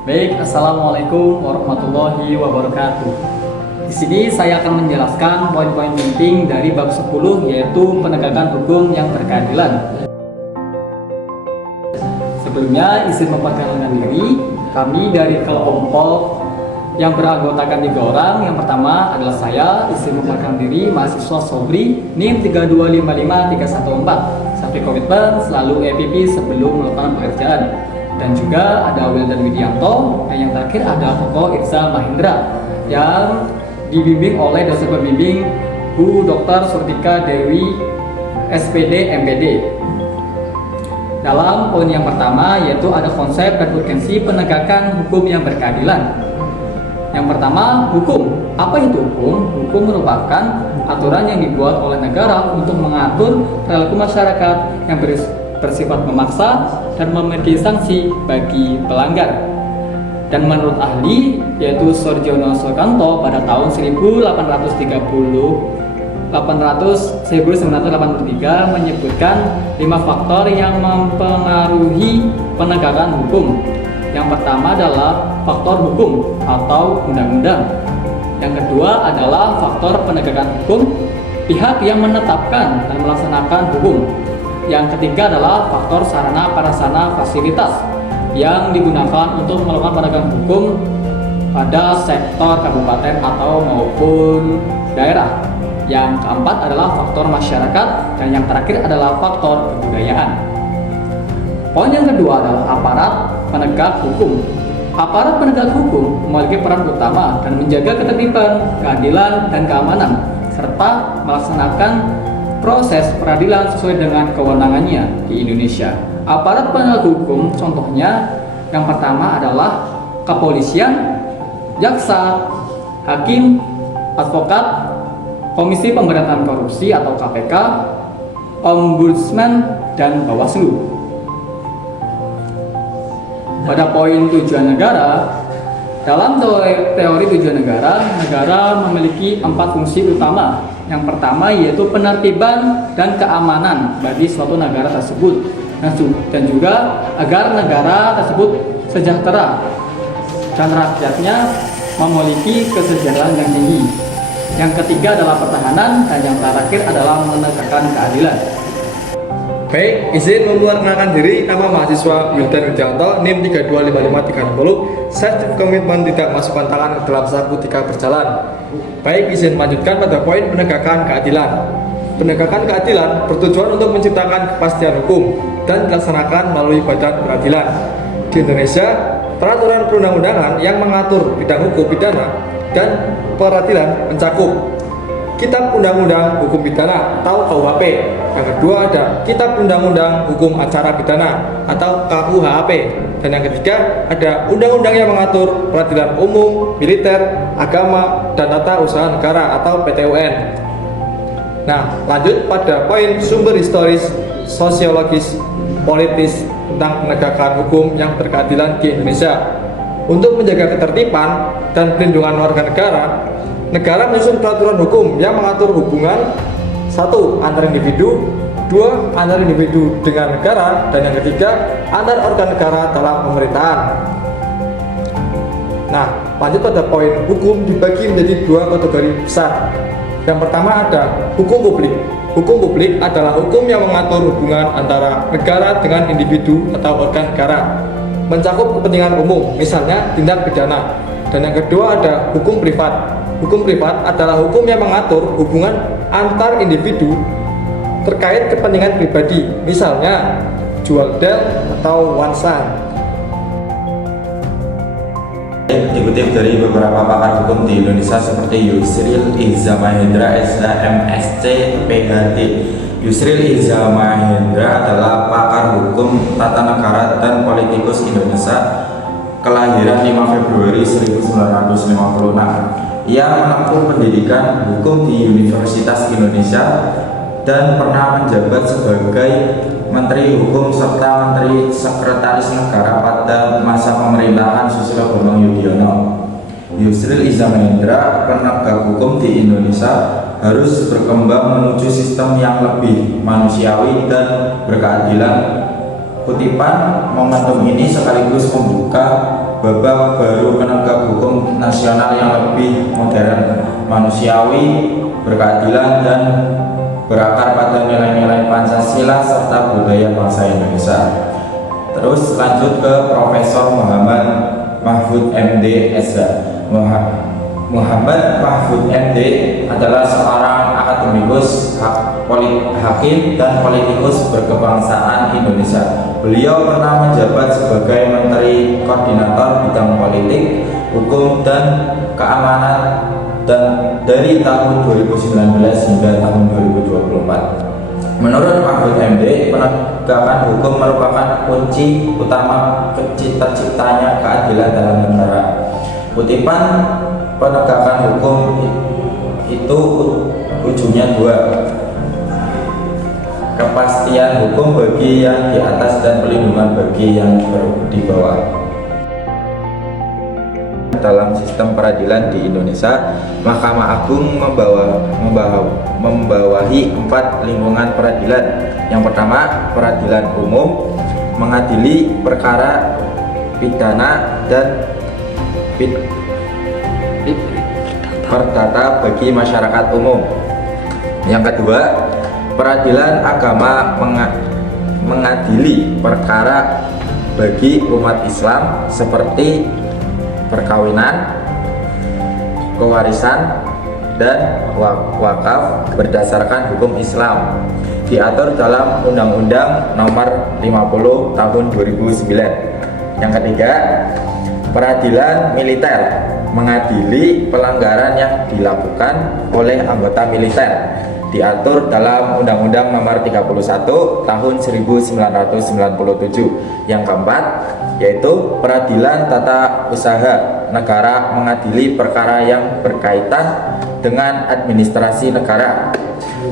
Baik, Assalamualaikum warahmatullahi wabarakatuh. Di sini saya akan menjelaskan poin-poin penting dari bab 10, yaitu penegakan hukum yang berkeadilan. Sebelumnya, izin memperkenalkan diri. Kami dari kelompok yang beranggotakan 3 orang. Yang pertama adalah saya, izin memperkenalkan diri, mahasiswa Sobri, NIM 3255314. Sampai komitmen selalu EPP sebelum melakukan pekerjaan. Dan juga ada Wildan Widianto, dan yang terakhir ada Koko Irza Mahendra yang dibimbing oleh dosen pembimbing Bu Dr. Surtika Dewi SPD MPD. Dalam poin yang pertama yaitu ada konsep dan urgensi penegakan hukum yang berkeadilan. Yang pertama, hukum. Apa itu hukum? Hukum merupakan aturan yang dibuat oleh negara untuk mengatur perilaku masyarakat yang bersifat memaksa dan memiliki sanksi bagi pelanggar. Dan menurut ahli yaitu Sorjono Soekanto pada tahun 1983 menyebutkan 5 faktor yang mempengaruhi penegakan hukum. Yang pertama adalah faktor hukum atau undang-undang. Yang kedua adalah faktor penegakan hukum, pihak yang menetapkan dan melaksanakan hukum. Yang ketiga adalah faktor sarana prasarana fasilitas yang digunakan untuk melakukan penegakan hukum pada sektor kabupaten atau maupun daerah. Yang keempat adalah faktor masyarakat, dan yang terakhir adalah faktor kebudayaan. Poin yang kedua adalah aparat penegak hukum. Aparat penegak hukum memiliki peran utama dan menjaga ketertiban, keadilan, dan keamanan, serta melaksanakan proses peradilan sesuai dengan kewenangannya di Indonesia. Aparat penegak hukum contohnya yang pertama adalah kepolisian, jaksa, hakim, advokat, Komisi Pemberantasan Korupsi atau KPK, Ombudsman, dan Bawaslu. Pada poin tujuan negara, dalam teori tujuan negara, negara memiliki 4 fungsi utama. Yang pertama yaitu penertiban dan keamanan bagi suatu negara tersebut, dan juga agar negara tersebut sejahtera dan rakyatnya memiliki kesejahteraan yang tinggi. Yang ketiga adalah pertahanan, dan yang terakhir adalah menegakkan keadilan. Baik, izin memperkenalkan diri, nama mahasiswa Wildan Widianto, NIM 3255360. Saya komitmen tidak masukkan tangan ke dalam saku ketika berjalan. Baik, izin melanjutkan pada poin penegakan keadilan. Penegakan keadilan bertujuan untuk menciptakan kepastian hukum dan dilaksanakan melalui badan peradilan. Di Indonesia, peraturan perundang-undangan yang mengatur bidang hukum pidana dan peradilan mencakup Kitab Undang-Undang Hukum Pidana atau KUHP. Yang kedua ada Kitab Undang-Undang Hukum Acara Pidana atau KUHAP. Dan yang ketiga ada undang-undang yang mengatur peradilan umum, militer, agama, dan tata usaha negara atau PTUN. Nah, lanjut pada poin sumber historis, sosiologis, politis tentang penegakan hukum yang berkeadilan di Indonesia. Untuk menjaga ketertiban dan perlindungan warga negara, negara menyusun peraturan hukum yang mengatur hubungan 1. Antar individu, 2. Antar individu dengan negara, dan yang ketiga antar organ negara dalam pemerintahan. Nah, lanjut pada poin hukum dibagi menjadi 2 kategori besar. Yang pertama ada hukum publik. Hukum publik adalah hukum yang mengatur hubungan antara negara dengan individu atau organ negara, mencakup kepentingan umum, misalnya tindak pidana. Dan yang kedua ada hukum privat. Hukum privat adalah hukum yang mengatur hubungan antar individu terkait kepentingan pribadi, misalnya jual del atau wansan. Dikutip dari beberapa pakar hukum di Indonesia seperti Yusril Iza Mahendra SMSC PhD. Yusril Iza Mahendra adalah pakar hukum tata negara dan politikus Indonesia, kelahiran 5 Februari 1956. Ia menempuh pendidikan hukum di Universitas Indonesia dan pernah menjabat sebagai Menteri Hukum serta Menteri Sekretaris Negara pada masa pemerintahan Susilo Bambang Yudhoyono. Yusril Iza Mahendra, penegak hukum di Indonesia, harus berkembang menuju sistem yang lebih manusiawi dan berkeadilan, Kutipan momentum ini sekaligus membuka babak baru penegak hukum nasional yang lebih modern, manusiawi, berkeadilan, dan berakar pada nilai-nilai Pancasila serta budaya bangsa Indonesia. Terus lanjut ke Profesor Muhammad Mahfud MD SH. Muhammad Mahfud MD adalah seorang akademikus, hakim, dan politikus berkebangsaan Indonesia. Beliau pernah menjabat sebagai Menteri Koordinator Bidang Politik, Hukum, dan Keamanan dari tahun 2019 hingga tahun 2024. Menurut Mahfud MD, penegakan hukum merupakan kunci utama terciptanya keadilan dalam negara. Kutipan penegakan hukum itu ujungnya dua, kepastian hukum bagi yang di atas dan perlindungan bagi yang di bawah. Dalam sistem peradilan di Indonesia, Mahkamah Agung membawahi 4 lingkungan peradilan. Yang pertama, peradilan umum, mengadili perkara pidana dan perdata bagi masyarakat umum. Yang kedua, peradilan agama, mengadili perkara bagi umat Islam seperti perkawinan, pewarisan, dan wakaf berdasarkan hukum Islam, diatur dalam Undang-Undang Nomor 50 Tahun 2009. Yang ketiga, peradilan militer, mengadili pelanggaran yang dilakukan oleh anggota militer, diatur dalam Undang-Undang Nomor 31 Tahun 1997. Yang keempat, yaitu peradilan tata usaha negara, mengadili perkara yang berkaitan dengan administrasi negara,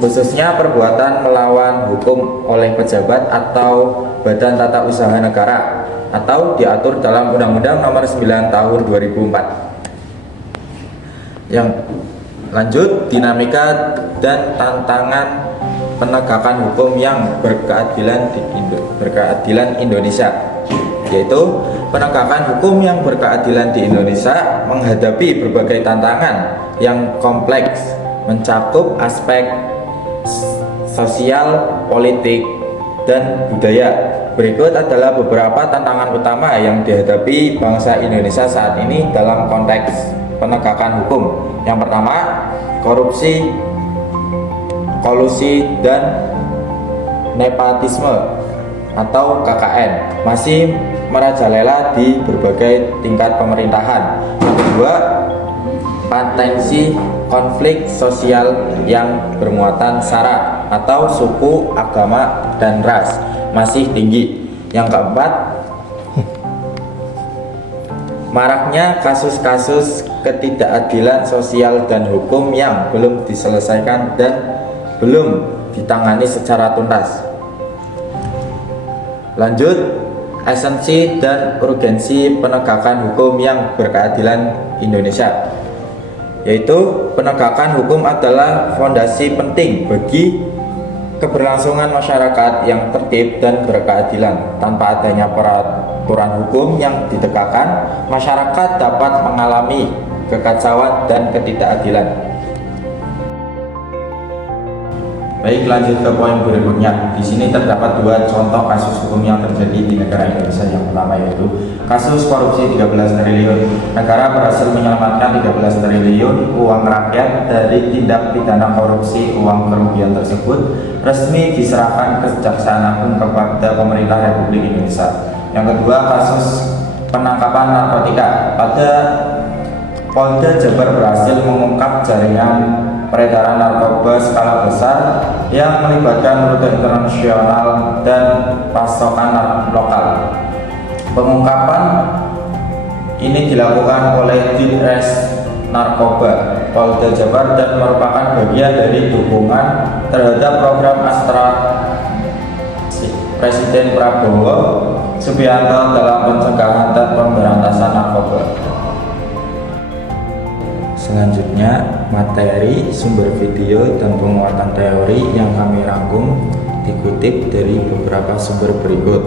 khususnya perbuatan melawan hukum oleh pejabat atau badan tata usaha negara, atau diatur dalam Undang-Undang Nomor 9 Tahun 2004. Yang lanjut, dinamika dan tantangan penegakan hukum yang berkeadilan Indonesia, yaitu penegakan hukum yang berkeadilan di Indonesia menghadapi berbagai tantangan yang kompleks, mencakup aspek sosial, politik, dan budaya. Berikut adalah beberapa tantangan utama yang dihadapi bangsa Indonesia saat ini dalam konteks penegakan hukum. Yang pertama, korupsi, kolusi, dan nepotisme atau KKN masih merajalela di berbagai tingkat pemerintahan. Yang kedua, potensi konflik sosial yang bermuatan sara atau suku, agama, dan ras masih tinggi. Yang keempat, maraknya kasus-kasus ketidakadilan sosial dan hukum yang belum diselesaikan dan belum ditangani secara tuntas. Lanjut, esensi dan urgensi penegakan hukum yang berkeadilan Indonesia, yaitu penegakan hukum adalah fondasi penting bagi keberlangsungan masyarakat yang tertib dan berkeadilan. Tanpa adanya peraturan hukum yang ditegakkan, masyarakat dapat mengalami kekacauan dan ketidakadilan. Baik, lanjut ke poin berikutnya. Di sini terdapat 2 contoh kasus hukum yang terjadi di negara Indonesia. Yang pertama yaitu kasus korupsi 13 triliun. Negara berhasil menyelamatkan 13 triliun uang rakyat dari tindak pidana korupsi. Uang kerugian tersebut resmi diserahkan ke Kejaksaan Agung kepada pemerintah Republik Indonesia. Yang kedua, kasus penangkapan narkotika. Pada Polda Jabar berhasil mengungkap jaringan peredaran narkoba skala besar yang melibatkan rute internasional dan pasokan lokal. Pengungkapan ini dilakukan oleh Ditres Narkoba Polda Jabar dan merupakan bagian dari dukungan terhadap program Astra Presiden Prabowo Subianto dalam pencegahan dan pemberantasan narkoba. Selanjutnya, materi, sumber video, dan penguatan teori yang kami rangkum dikutip dari beberapa sumber berikut.